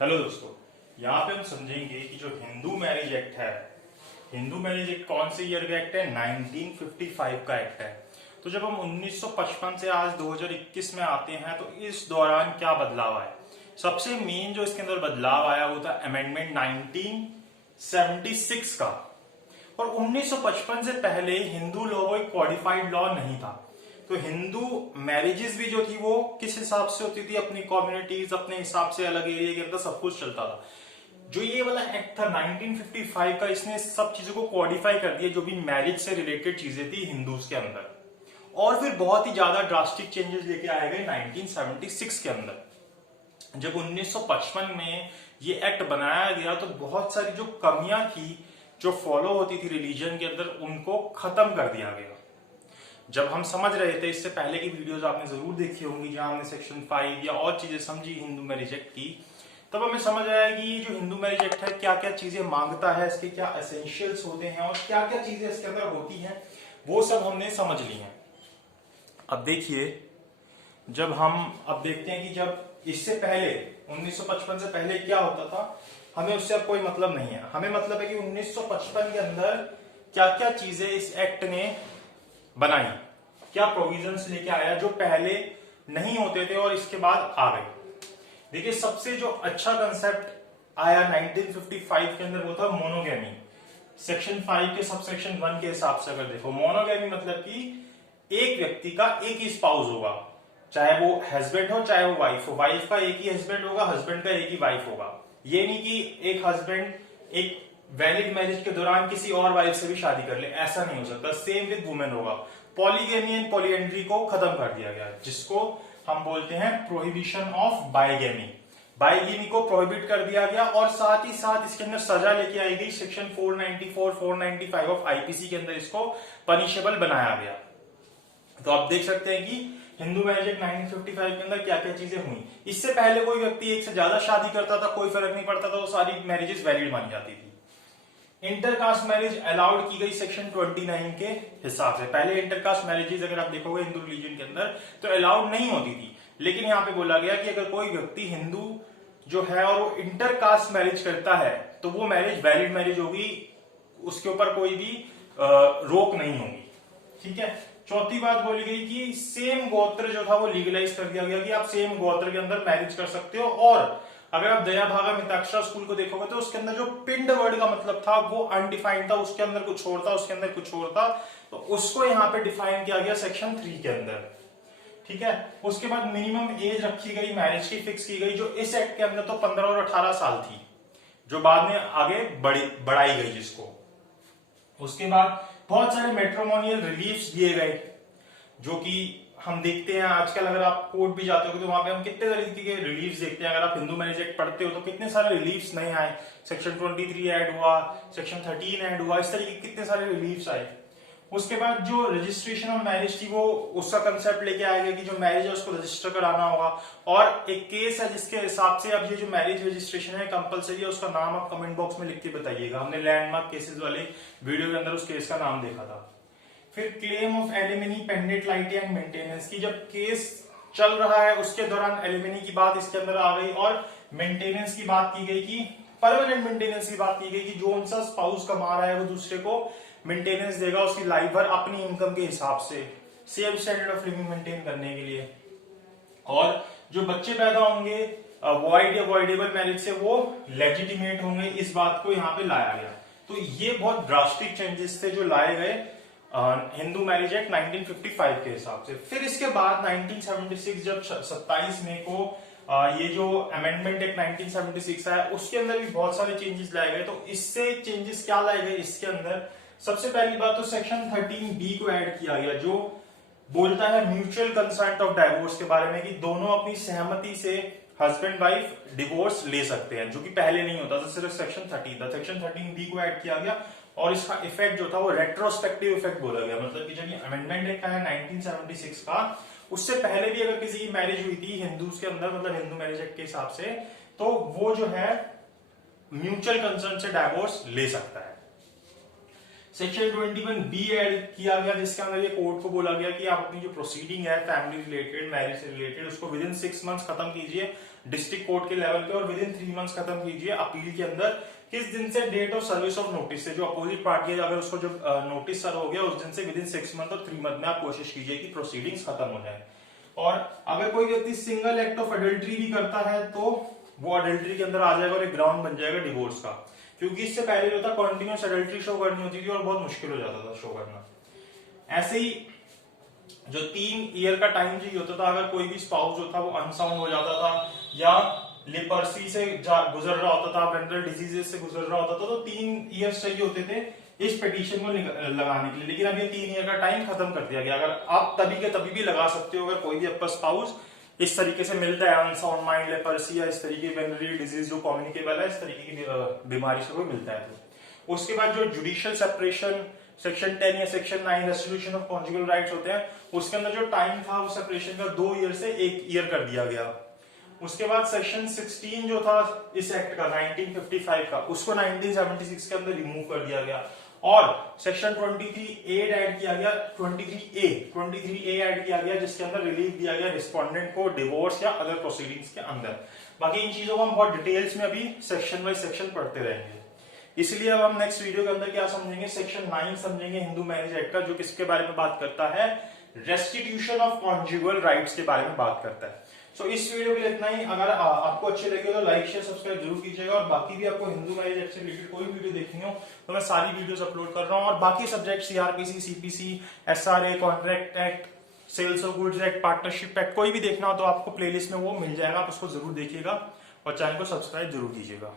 Hello दोस्तों, यहाँ पे हम समझेंगे कि जो हिंदू मैरिज एक्ट है, हिंदू मैरिज एक्ट कौन से ईयर का एक्ट है? 1955 का एक्ट है। तो जब हम 1955 से आज 2021 में आते हैं तो इस दौरान क्या बदलाव आया? सबसे मेन जो इसके अंदर बदलाव आया वो था अमेंडमेंट 1976 का। और 1955 से पहले हिंदू लॉ कोई कॉडिफाइड लॉ नहीं था। तो हिंदू मैरिजेस भी जो थी वो किस हिसाब से होती थी? अपनी कम्युनिटीज, अपने हिसाब से, अलग एरिया के अंदर सब कुछ चलता था। जो ये वाला एक्ट था 1955 का, इसने सब चीजों को कॉडिफाई कर दिया, जो भी मैरिज से रिलेटेड चीजें थी हिंदूज के अंदर। और फिर बहुत ही ज्यादा ड्रास्टिक चेंजेस लेके आए गए 1976 के अंदर। जब 1955 में ये एक्ट बनाया गया तो बहुत सारी जो कमियां थी जो फॉलो होती थी रिलीजन के अंदर, उनको खत्म कर दिया गया। जब हम समझ रहे थे, इससे पहले की वीडियोस आपने जरूर देखी होंगी जहां हमने सेक्शन 5 या और चीजें समझी हिंदू मैरिज एक्ट की, तब हमें समझ आया कि ये जो हिंदू मैरिज एक्ट है क्या क्या चीजें मांगता है, इसके क्या एसेंशियल्स होते हैं और क्या क्या चीजें इसके अंदर होती हैं, वो सब हमने समझ ली हैं। अब देखिए, जब हम अब देखते हैं कि जब इससे पहले 1955 से पहले क्या होता था, हमें उससे अब कोई मतलब नहीं है। हमें मतलब है कि 1955 के अंदर क्या क्या चीजें इस एक्ट ने बनाई, क्या प्रोविजंस लेके आया जो पहले नहीं होते थे और इसके बाद आ गए। देखिए, सबसे जो अच्छा कंसेप्ट आया 1955 के अंदर वो था मोनोगेमी। सेक्शन 5 के सबसेक्शन 1 के हिसाब से अगर देखो, मोनोगेमी मतलब कि एक व्यक्ति का एक ही स्पाउस होगा, चाहे वो हस्बैंड हो चाहे वो वाइफ हो। वाइफ का एक ही हस्बैंड होगा, हस्बैंड का एक ही वाइफ होगा। ये नहीं कि एक हस्बैंड एक वैलिड मैरिज के दौरान किसी और वाइफ से भी शादी कर ले, ऐसा नहीं हो सकता। सेम विद वुमेन होगा। पॉलीगेमी एंड पॉलीएंड्री को खत्म कर दिया गया, जिसको हम बोलते हैं प्रोहिबिशन ऑफ बाइगेमी। बाइगेमी को प्रोहिबिट कर दिया गया और साथ ही साथ इसके अंदर सजा लेके आई गई। सेक्शन 494, 495 ऑफ आईपीसी के अंदर इसको पनिशेबल बनाया गया। तो आप देख सकते हैं कि हिंदू मैरिज एक्ट 1955 के अंदर क्या क्या चीजें हुई। इससे पहले कोई व्यक्ति एक से ज्यादा शादी करता था, कोई फर्क नहीं पड़ता था, वो सारी मैरिजेस वैलिड मानी जाती थी। इंटरकास्ट मैरिज अलाउड की गई सेक्शन 29 के हिसाब से। पहले इंटरकास्ट मैरिजेस अगर आप देखोगे हिंदू रिलीजन के अंदर तो अलाउड नहीं होती थी, लेकिन यहां पे बोला गया कि अगर कोई व्यक्ति हिंदू जो है और वो इंटरकास्ट मैरिज करता है तो वो मैरिज वैलिड मैरिज होगी, उसके ऊपर कोई भी रोक नहीं होगी। ठीक है। चौथी बात बोली गई कि सेम गोत्र जो था वो लीगलाइज कर दिया गया कि आप सेम गोत्र के अंदर मैरिज कर सकते हो। और अगर आप दया भागा मिताक्षरा स्कूल को देखोगे तो उसके अंदर जो पिंड वर्ड का मतलब था वो अनडिफाइंड था, उसके अंदर कुछ और था, उसके अंदर कुछ और था, तो उसको यहाँ पे डिफाइन किया गया सेक्शन 3 के अंदर। ठीक है। उसके बाद मिनिमम एज रखी गई मैरिज की, फिक्स की गई, जो इस एक्ट के अंदर तो 15 और 18 साल थी, जो बाद में आगे बढ़ाई गई जिसको। उसके बाद बहुत सारे मैट्रिमोनियल रिलीफ्स दिए गए, जो कि हम देखते हैं आजकल। अगर आप कोर्ट भी जाते हो तो वहां पे हम कितने तरीके के रिलीफ्स देखते हैं। अगर आप हिंदू मैरिज एक्ट पढ़ते हो तो कितने सारे रिलीफ्स नए आए। सेक्शन 23 ऐड हुआ, सेक्शन 13 ऐड हुआ, इस तरीके कितने सारे रिलीफ्स आए। उसके बाद जो रजिस्ट्रेशन ऑफ मैरिज थी वो उसका कंसेप्ट लेके आया गया कि जो मैरिज है उसको रजिस्टर कराना होगा। और एक केस है जिसके हिसाब से अब ये जो मैरिज रजिस्ट्रेशन है कंपलसरी है, उसका नाम आप कमेंट बॉक्स में लिख के बताइएगा। हमने लैंडमार्क केसेस वाले वीडियो के अंदर उस केस का नाम देखा था। फिर claim of alimony pendente lite and maintenance की, जब केस चल रहा है उसके दौरान एलिमिनी की बात इसके अंदर आ गई और मेंटेनेंस की बात की गई कि परमानेंट मेंटेनेंस की बात की गई कि जो उनका स्पाउस कमा रहा है वो दूसरे को मेंटेनेंस देगा उसकी लाइफ भर अपनी इनकम के हिसाब से, same standard of living maintain करने के लिए। और जो बच्चे पैदा होंगे वॉइड या वॉइडेबल मैरिज से वो लेजिटिमेट होंगे, इस बात को यहाँ पे लाया गया। तो ये बहुत ड्रास्टिक चेंजेस थे जो लाए गए हिंदू मैरिज एक्ट 1955 के हिसाब से। फिर इसके बाद 1976 जब 27 मई को ये जो अमेंडमेंट एक्ट 1976 आया उसके अंदर भी बहुत सारे चेंजेस लाए गए। तो इससे चेंजेस क्या लाए गए इसके अंदर? सबसे पहली बात तो सेक्शन 13B को ऐड किया गया, जो बोलता है म्यूचुअल कंसेंट ऑफ डाइवोर्स के बारे में, कि दोनों अपनी सहमति से हस्बैंड वाइफ डिवोर्स ले सकते हैं, जो कि पहले नहीं होता था, सिर्फ सेक्शन 13 था। सेक्शन 13B को ऐड किया गया और इसका इफेक्ट जो था वो रेट्रोस्पेक्टिव इफेक्ट बोला गया। मतलब कि जब ये अमेंडमेंट एक्ट आया 1976 का, उससे पहले भी अगर किसी की मैरिज हुई थी हिंदूज के अंदर, मतलब हिंदू मैरिज एक्ट के हिसाब से, तो वो जो है म्यूचुअल कंसेंट से डाइवोर्स ले सकता है। सेक्शन 21B ऐड किया गया, जिसके अंदर ये कोर्ट को बोला गया कि आप अपनी जो प्रोसीडिंग है फैमिली रिलेटेड, मैरिज से रिलेटेड, उसको विद इन 6 मंथ्स खत्म कीजिए डिस्ट्रिक्ट कोर्ट के लेवल पे, और विद इन 3 मंथ्स खत्म कीजिए अपील के अंदर। किस दिन से? Date of service of notice से। जो अपोजिट पार्टी है अगर उसको जब नोटिस सर्व हो गया उस दिन से विद इन 6 मंथ और 3 मंथ में आप कोशिश कीजिए कि प्रोसीडिंग्स खत्म हो जाए। और अगर कोई व्यक्ति सिंगल एक्ट ऑफ अडल्ट्री भी करता है तो वो अडल्ट्री के अंदर आ जाएगा और एक ग्राउंड बन जाएगा डिवोर्स का, क्योंकि इससे पहले जो था कॉन्टिन्यूस अडल्ट्री शो करनी होती थी और बहुत मुश्किल हो जाता था शो करना। ऐसे ही जो 3 ईयर का टाइम चाहिए होता था, अगर कोई भी स्पाउस जो था वो अनसाउंड हो जाता था या लेपर्सी से गुजर रहा होता था, वेंट्रल डिजीजेस से गुजर रहा होता था, तो 3 ईयर्स चाहिए होते थे इस पिटीशन को लगाने के लिए। लेकिन अब ये 3 ईयर का टाइम खत्म कर दिया गया। अगर आप तभी के तभी भी लगा सकते हो अगर कोई भी आपका स्पाउस इस तरीके से मिलता है, अनसाउंड माइंड, लेपर्सी या इस तरीके की वेनरियल डिजीज जो कम्युनिकेबल है, इस तरीके की बीमारी से कोई मिलता है तो। उसके बाद जो जुडिशियल सेपरेशन सेक्शन 10 या section 9 restitution of conjugal rights होते हैं, उसके अंदर जो टाइम था वो सेपरेशन का 2 ईयर से 1 ईयर कर दिया गया। उसके बाद सेक्शन 16 जो था इस एक्ट का 1955 का, उसको 1976 के अंदर रिमूव कर दिया गया और सेक्शन 23A ऐड किया गया, 23A ऐड किया गया, जिसके अंदर रिलीफ दिया गया रिस्पोंडेंट को डिवोर्स या अदर प्रोसीडिंग्स के अंदर। बाकी इन चीजों को हम बहुत डिटेल्स में अभी सेक्शन बाय सेक्शन पढ़ते रहेंगे। इसलिए अब हम नेक्स्ट वीडियो के अंदर क्या समझेंगे, सेक्शन 9 समझेंगे हिंदू मैरिज एक्ट का, जो किसके बारे में बात करता है, रेस्टिट्यूशन ऑफ कॉन्जुगल राइट्स के बारे में बात करता है। सो इस वीडियो के लिए इतना ही। अगर आपको अच्छे लगे तो लाइक शेयर सब्सक्राइब जरूर कीजिएगा, और बाकी भी आपको हिंदू मैरिज एक्ट से रिलेटेड कोई वीडियो देखनी हो तो मैं सारी वीडियोस अपलोड कर रहा हूँ। और बाकी subject CrPC, CPC, SRA, contract act, sales of goods act, partnership act, कोई भी देखना हो तो आपको प्लेलिस्ट में वो मिल जाएगा, आप उसको जरूर देखिएगा और चैनल को सब्सक्राइब जरूर कीजिएगा।